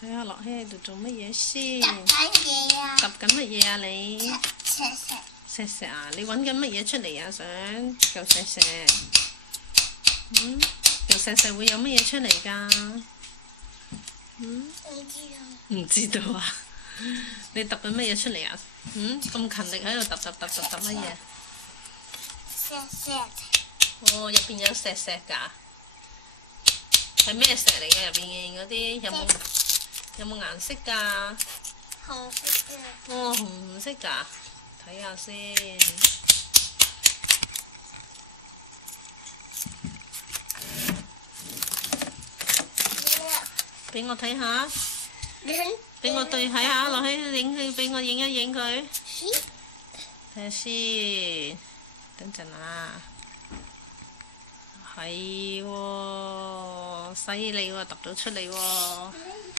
睇下樂希喺度做乜嘢先？揼緊嘢啊！揼緊乜嘢啊你？石石啊！你揾緊乜嘢出嚟啊？想嚿石。嚿石會有乜嘢出嚟㗎？唔知道啊！你揼緊乜嘢出嚟啊？咁勤力喺度揼乜嘢？石。哦，入邊有石㗎。係咩石嚟㗎？入邊嗰啲有冇顏色㗎？紅色嘅。哦，紅色㗎，睇下先。俾我睇下，俾我對睇下，落去俾我影一影佢，睇下先。等陣啊，係喎，犀利喎，揼到出嚟喎。